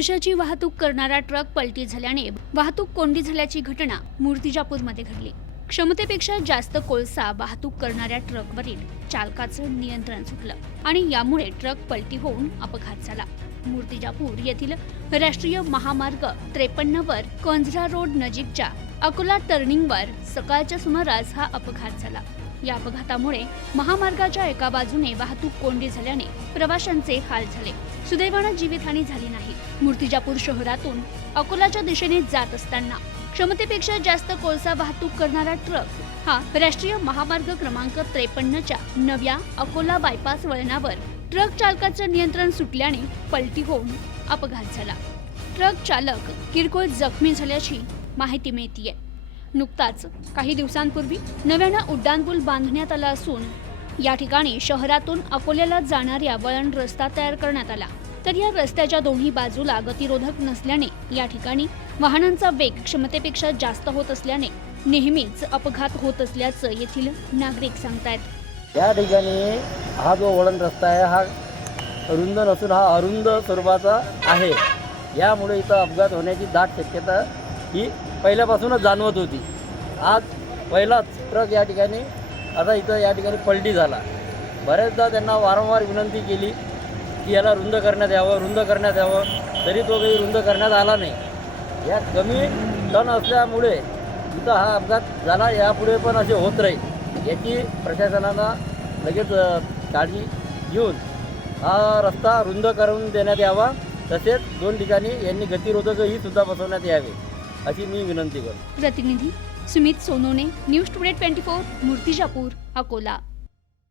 कोळशाची वाहतूक करणारा ट्रक पलटी झाल्याने वाहतूक कोंडी झाल्याची घटना मूर्तिजापूरमध्ये घडली. क्षमतेपेक्षा जास्त कोळसा वाहतूक करणाऱ्या ट्रकवरील चालकाचं नियंत्रण सुटलं आणि यामुळे ट्रक पलटी होऊन अपघात झाला. मूर्तिजापूर येथील राष्ट्रीय महामार्ग त्रेपन्न वर कोंझरा रोड नजीकच्या अकोला टर्निंगवर सकाळच्या सुमारास हा अपघात झाला. या अपघातामुळे महामार्गाच्या एका बाजूने वाहतूक कोंडी झाल्याने प्रवाशांचे हाल झाले. सुदैवानं जीवितहानी झाली नाही. मूर्तिजापूर शहरातून अकोलाच्या दिशेने जात असताना क्षमतेपेक्षा जास्त कोळसा वाहतूक करणारा ट्रक हा राष्ट्रीय महामार्ग क्रमांक त्रेपन्नच्या नव्या अकोला बायपास वळणावर ट्रक चालकाचं नियंत्रण सुटल्याने पलटी होऊन अपघात झाला. ट्रक चालक किरकोळ जखमी झाल्याची माहिती मिळतीये. नुकताच काही दिवसांपूर्वी नव्यानं उड्डाणपूल बांधण्यात आला असून या ठिकाणी शहरातून अकोल्याला जाणाऱ्या वळण रस्ता तयार करण्यात आला. तर या रस्त्याच्या दोन्ही बाजूला गतिरोधक नसल्याने या ठिकाणी वाहनांचा वेग क्षमतेपेक्षा जास्त होत असल्याने नेहमीच अपघात होत असल्याचं येथील नागरिक सांगतायत. या ठिकाणी हा जो वळण रस्ता आहे हा रुंद नसून हा अरुंद स्वरूपाचा आहे. यामुळे इथं अपघात होण्याची दाट शक्यता ही पहिल्यापासूनच जाणवत होती. आज पहिलाच ट्रक या ठिकाणी आता इथं या ठिकाणी पलटी झाला. बऱ्याचदा त्यांना वारंवार विनंती केली की याला रुंद करण्यात यावं रुंद करण्यात यावं. तरी तो काही रुंद करण्यात आला नाही. या कमी टन असल्यामुळे इथं हा अपघात झाला. यापुढे पण असे होत राहील याची प्रशासनाला लगेच काळजी घेऊन हा रस्ता रुंद करून देण्यात यावा. तसेच दोन ठिकाणी यांनी गतिरोधकही सुद्धा बसवण्यात यावे. अशी मी विनंती करतो. प्रतिनिधी Sumit Sonone news today twenty four Murtijapur Akola.